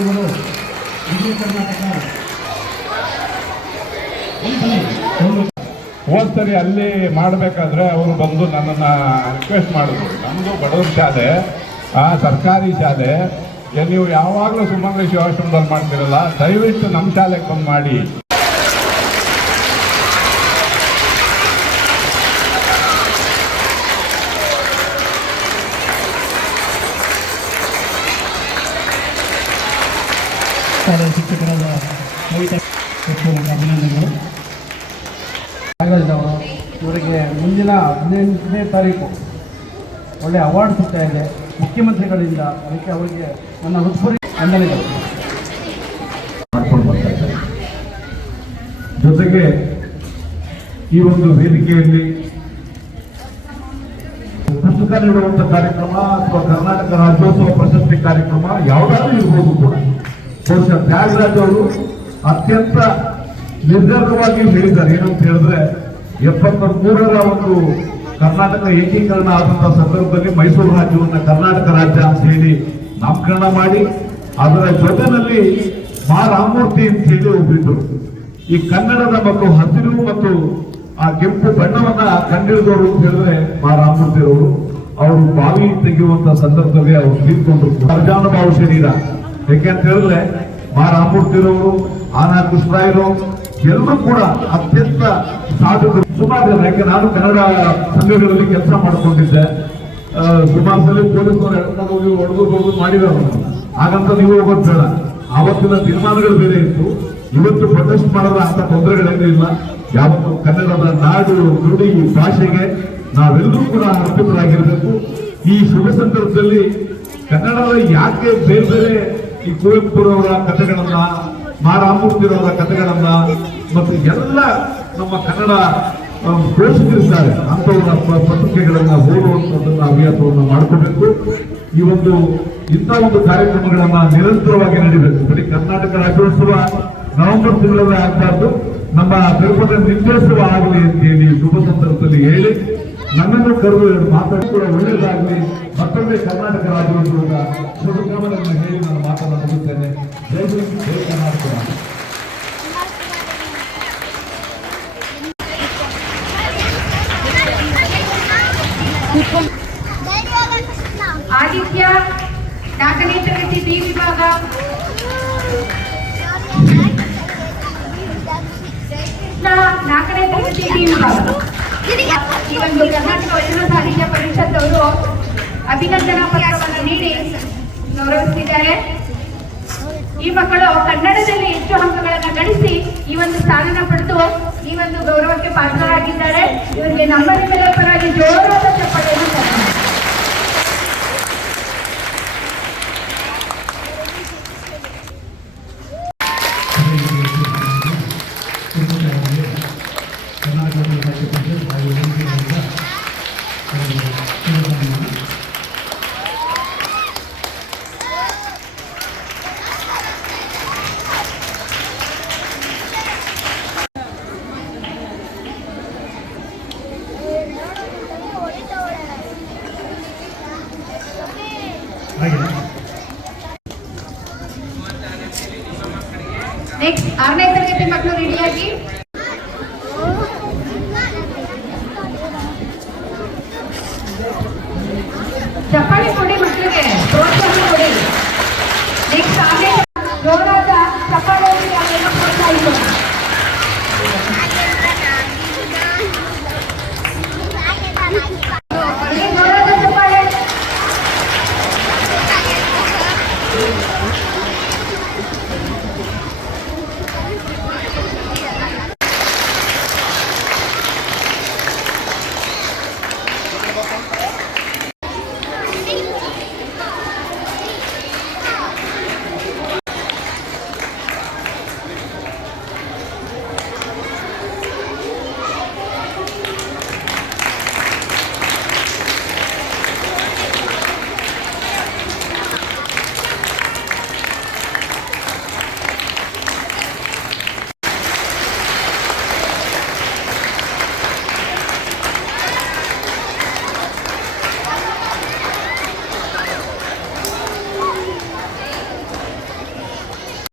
ಶ್ರೀಗಳು ವಿಜಯ ಕರ್ನಾಟಕ ಹೋದ್ಸರಿ ಅಲ್ಲಿ ಮಾಡಬೇಕಾದ್ರೆ ಅವರು ಬಂದು ನನ್ನನ್ನು ರಿಕ್ವೆಸ್ಟ್ ಮಾಡಿದ್ರು. ನಮ್ಮದು ಬಡವ್ರ ಶಾಲೆ, ಆ ಸರ್ಕಾರಿ ಶಾಲೆ. ನೀವು ಯಾವಾಗಲೂ ಸುಮಂಗೇಶ್ ಆಶ್ರಮದಲ್ಲಿ ಮಾಡ್ತಿರಲ್ಲ, ದಯವಿಟ್ಟು ನಮ್ಮ ಶಾಲೆಗೆ ಬಂದು ಮಾಡಿ. ಶಾಲೆಯ ಶಿಕ್ಷಕರಾದ ಅಭಿನಂದನೆಗಳು. ಕಾಗಜದವರು ಇವರಿಗೆ ಮುಂದಿನ ಹದಿನೆಂಟನೇ ತಾರೀಕು ಒಳ್ಳೆ ಅವಾರ್ಡ್ ಸಿಗ್ತಾ ಇದೆ. ಮುಖ್ಯಮಂತ್ರಿಗಳಿಂದ ಅದಕ್ಕೆ ಅವರಿಗೆ ನನ್ನ ಹೃತ್ಪೂರ್ವ ವಂದನೆಗಳು. ಜೊತೆಗೆ ಈ ಒಂದು ವೇದಿಕೆಯಲ್ಲಿ ಪುಸ್ತಕ ನೀಡುವಂಥ ಕಾರ್ಯಕ್ರಮ ಅಥವಾ ಕರ್ನಾಟಕ ರಾಜ್ಯೋತ್ಸವ ಪ್ರಶಸ್ತಿ ಕಾರ್ಯಕ್ರಮ ಯಾವುದಾದ್ರೂ ಇರ್ಬೋದು ಕೂಡ. ಬಹುಶಃ ತ್ಯಾಗರಾಜ್ ಅವರು ಅತ್ಯಂತ ನಿರ್ಧಾರವಾಗಿ ಹೇಳಿದ್ದಾರೆ. ಏನಂತ ಹೇಳಿದ್ರೆ ಎಪ್ಪತ್ತ ಮೂರರ ಒಂದು ಕರ್ನಾಟಕ ಏಕೀಕರಣ ಆದಂತಹ ಸಂದರ್ಭದಲ್ಲಿ ಮೈಸೂರು ರಾಜ್ಯವನ್ನು ಕರ್ನಾಟಕ ರಾಜ್ಯ ಅಂತ ಹೇಳಿ ನಾಮಕರಣ ಮಾಡಿ, ಅದರ ಜೊತೆಯಲ್ಲಿ ಮಾ ರಾಮಮೂರ್ತಿ ಅಂತ ಹೇಳಿ ಒಬ್ಬಿದ್ರು ಈ ಕನ್ನಡದ ಮತ್ತು ಹಸಿರು ಮತ್ತು ಆ ಕೆಂಪು ಬಣ್ಣವನ್ನ ಕಂಡಿಡಿದವರು ಅಂತ ಹೇಳಿದ್ರೆ ಮಾ ರಾಮಮೂರ್ತಿ ಅವರು ಬಾವಿ ತೆಗೆಯುವಂತ ಸಂದರ್ಭದಲ್ಲಿ ಅವರು ತೀರ್ಕೊಂಡ್ರು ಅರ್ಜಾನುಭಾವ ಶರೀರ. ಯಾಕೆಂತ ಹೇಳಿದ್ರೆ ಮಾ ರಾಮಮೂರ್ತಿರವರು ಆನಾ ಕೃಷ್ಣರಾಯರು ಎಲ್ಲರೂ ಕೂಡ ಅತ್ಯಂತ ಸಾಧಕರು ಸುಮಾರು ಯಾಕೆ ನಾನು ಕನ್ನಡ ಸಂಘಗಳಲ್ಲಿ ಕೆಲಸ ಮಾಡ್ಕೊಂಡಿದ್ದೆ. ಸುಮಾರು ಸಲ ಪೊಲೀಸರು ಹೊಡೆದು ಹೊಡೆದು ಮಾಡಿದಾರೆ ಹಾಗಂತ ನೀವು ಹೋಗೋದು ಬೇಡ. ಆವತ್ತಿನ ತೀರ್ಮಾನಗಳು ಬೇರೆ ಇತ್ತು. ಇವತ್ತು ಪ್ರೊಟೆಸ್ಟ್ ಮಾಡಿದ್ರೆ ಅಂತ ತೊಂದರೆಗಳೇನೂ ಇಲ್ಲ. ಯಾವತ್ತು ಕನ್ನಡದ ನಾಡು ನುಡಿ ಭಾಷೆಗೆ ನಾವೆಲ್ಲರೂ ಕೂಡ ಅರ್ಪಿತರಾಗಿರಬೇಕು. ಈ ಶುಭ ಸಂದರ್ಭದಲ್ಲಿ ಕನ್ನಡದ ಯಾಕೆ ಬೇರೆ ಬೇರೆ ಈ ಕುವೆಂಪುರವರ ಕಥೆಗಳನ್ನ ಮಾರಾಮೂರ್ತಿರವರ ಕಥೆಗಳನ್ನ ಮತ್ತು ಎಲ್ಲ ನಮ್ಮ ಕನ್ನಡ ಆ, ಅಂಥವ್ರ ಪತ್ರಿಕೆಗಳನ್ನ ಓದುವಂಥದ್ದನ್ನ ಅಭ್ಯಾಸವನ್ನು ಮಾಡ್ಕೋಬೇಕು. ಈ ಒಂದು ಇಂಥ ಒಂದು ಕಾರ್ಯಕ್ರಮಗಳನ್ನ ನಿರಂತರವಾಗಿ ನಡೀಬೇಕು. ಬರೀ ಕರ್ನಾಟಕ ರಾಜ್ಯೋತ್ಸವ ನವೆಂಬರ್ ತಿಂಗಳಲ್ಲಿ ಆಗ್ಬಾರ್ದು. ನಮ್ಮ ತಿರುಪತಿ ನಿರ್ದೇಶವ ಆಗಲಿ ಅಂತ ಹೇಳಿ ಶುಭ ಸಂದರ್ಭದಲ್ಲಿ ಹೇಳಿ ನನ್ನನ್ನು ಕರೆದು ಮಾತಾಡಿ ಕೂಡ ಒಳ್ಳೆಯದಾಗಲಿ. ಮತ್ತೊಮ್ಮೆ ಕರ್ನಾಟಕ ರಾಜ್ಯೋತ್ಸವದ ಶುಭಕಾಮನೆಯನ್ನು ಹೇಳಿ. ಆದಿತ್ಯ ನಾಲ್ಕನೇ ತರಗತಿ ಬಿ ವಿಭಾಗ. ನಾಲ್ಕನೇ ತರಗತಿ ಬಿ ವಿಭಾಗ. ಈ ಒಂದು ಕರ್ನಾಟಕ ವಚನ ಸಾಹಿತ್ಯ ಪರಿಷತ್ ಅವರು ಅಭಿನಂದನಾ ಪತ್ರವನ್ನು ನೀಡಿ ಗೌರವಿಸಿದ್ದಾರೆ. ಈ ಮಕ್ಕಳು ಕನ್ನಡದಲ್ಲಿ ಹೆಚ್ಚು ಅಂಕಗಳನ್ನು ಗಳಿಸಿ ಈ ಒಂದು ಸ್ಥಾನನ ಪಡೆದು ಈ ಒಂದು ಗೌರವಕ್ಕೆ ಪಾತ್ರರಾಗಿದ್ದಾರೆ. ಇವರಿಗೆ ನಮ್ಮಲ್ಲಿ ಪರವಾಗಿ ಜೋರಾದ ಚಪ್ಪಟೆಯನ್ನು ಕಪ್ಪೆ ಮಕ್ಕಳು ರೆಡಿಯಾಗಿ ಚಪ್ಪಾಳೆ ಕೊಡಿ ಮಕ್ಕಳಿಗೆ ಪ್ರೋತ್ಸಾಹ ಕೊಡಿ ನೆಕ್ಸ್ಟ್ ಹಾಗೆ ಜೋರಾದ ಚಪ್ಪಾಳೆ ಪ್ರೋತ್ಸಾಹ ಕೊಡಿ